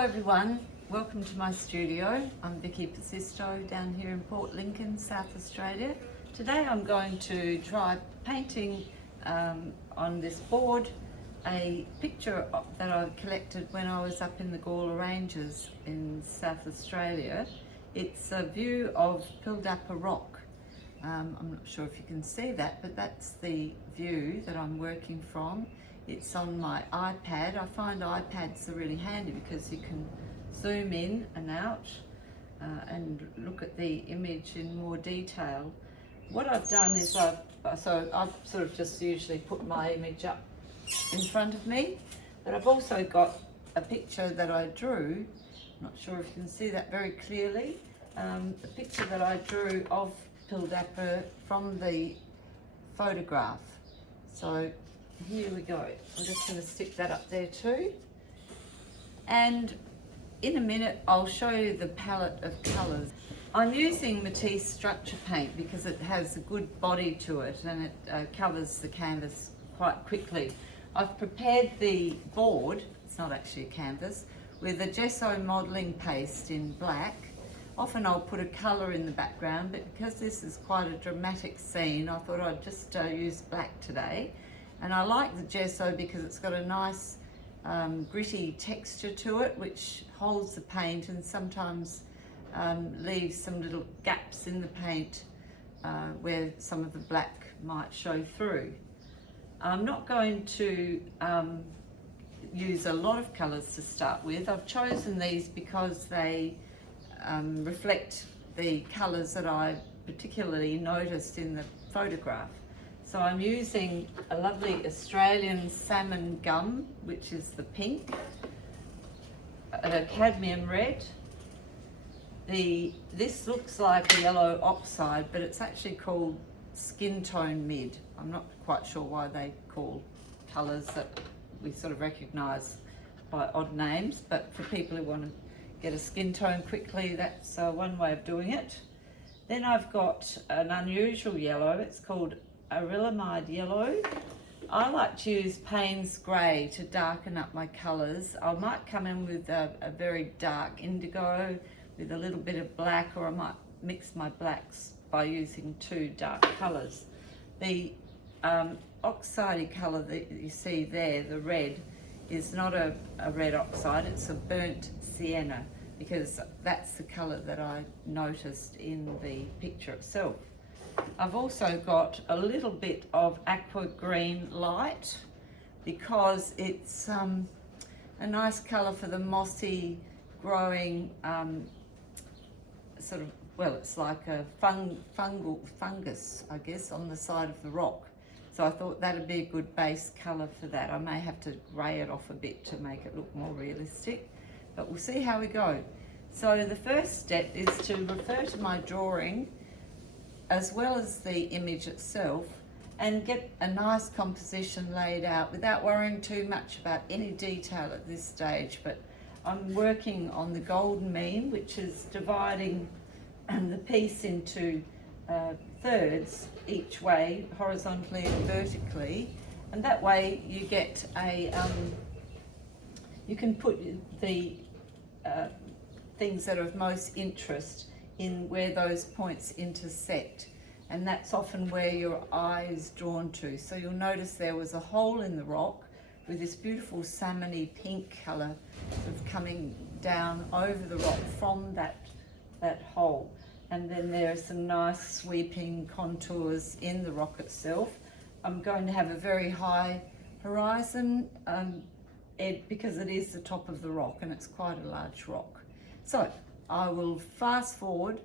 everyone, welcome to my studio. I'm Vicki Bosisto down here in Port Lincoln, South Australia. Today I'm going to try painting on this board a picture that I collected when I was up in the Gawler Ranges in South Australia. It's a view of Pildappa Rock. I'm not sure if you can see that, but that's the view that I'm working from. It's on my iPad. I find iPads are really handy because you can zoom in and out and look at the image in more detail. What I've done is I've sort of just usually put my image up in front of me, but I've also got a picture that I drew. I'm not sure if you can see that very clearly. The picture that I drew of Pildappa from the photograph. So here we go. I'm just going to stick that up there too. And in a minute, I'll show you the palette of colours. I'm using Matisse structure paint because it has a good body to it and it covers the canvas quite quickly. I've prepared the board, it's not actually a canvas, with a gesso modelling paste in black. Often I'll put a colour in the background, but because this is quite a dramatic scene, I thought I'd just use black today. And I like the gesso because it's got a nice gritty texture to it, which holds the paint and sometimes leaves some little gaps in the paint where some of the black might show through. I'm not going to use a lot of colours to start with. I've chosen these because they reflect the colours that I particularly noticed in the photograph. So I'm using a lovely Australian salmon gum, which is the pink, a cadmium red. This looks like a yellow oxide, but it's actually called skin tone mid. I'm not quite sure why they call colours that we sort of recognise by odd names, but for people who want to get a skin tone quickly, that's one way of doing it. Then I've got an unusual yellow. It's called Acrylic yellow. I like to use Payne's grey to darken up my colours. I might come in with a very dark indigo with a little bit of black, or I might mix my blacks by using two dark colours. The oxide colour that you see there, the red, is not a red oxide, it's a burnt sienna, because that's the colour that I noticed in the picture itself. I've also got a little bit of aqua green light because it's a nice colour for the mossy growing sort of, well, it's like a fungus, I guess, on the side of the rock. So I thought that'd be a good base colour for that. I may have to grey it off a bit to make it look more realistic, but we'll see how we go. So the first step is to refer to my drawing as well as the image itself and get a nice composition laid out without worrying too much about any detail at this stage. But I'm working on the golden mean, which is dividing the piece into thirds each way, horizontally and vertically, and that way you get a you can put the things that are of most interest in where those points intersect, and that's often where your eye is drawn to. So you'll notice there was a hole in the rock with this beautiful salmony pink colour sort of coming down over the rock from that hole. And then there are some nice sweeping contours in the rock itself. I'm going to have a very high horizon because it is the top of the rock and it's quite a large rock. So I will fast forward.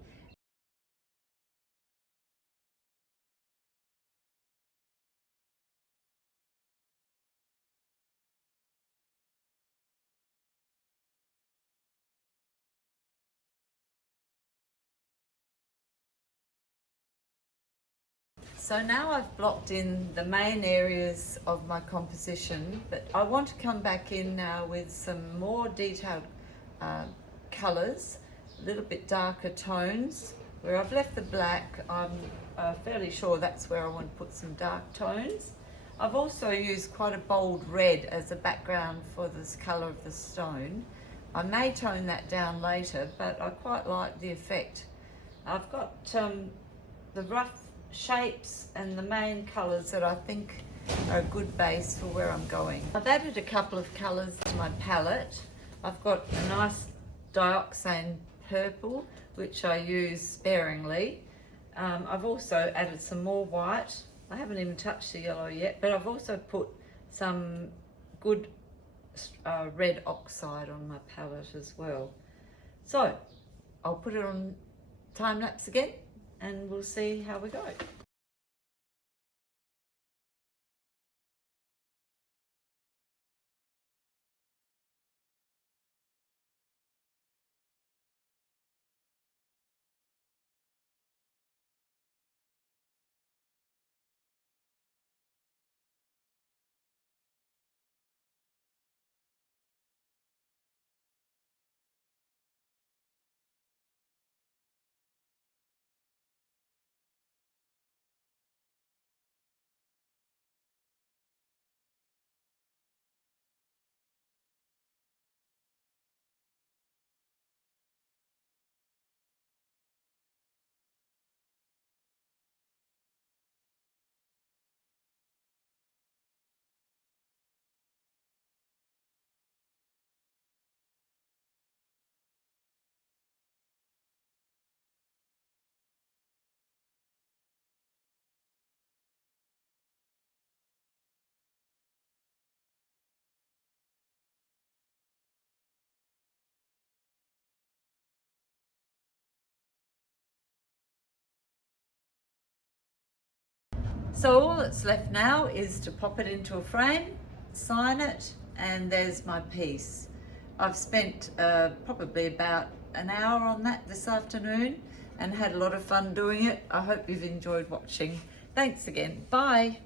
So now I've blocked in the main areas of my composition, but I want to come back in now with some more detailed colours, a little bit darker tones. Where I've left the black, I'm fairly sure that's where I want to put some dark tones. I've also used quite a bold red as a background for this colour of the stone, I may tone that down later, but I quite like the effect. I've got the rough shapes and the main colours that I think are a good base for where I'm going. I've added a couple of colours to my palette. I've got a nice dioxane purple, which I use sparingly. I've also added some more white. I haven't even touched the yellow yet, but I've also put some good red oxide on my palette as well. So I'll put it on time lapse again and we'll see how we go. So all that's left now is to pop it into a frame, sign it, and there's my piece. I've spent probably about an hour on that this afternoon and had a lot of fun doing it. I hope you've enjoyed watching. Thanks again. Bye.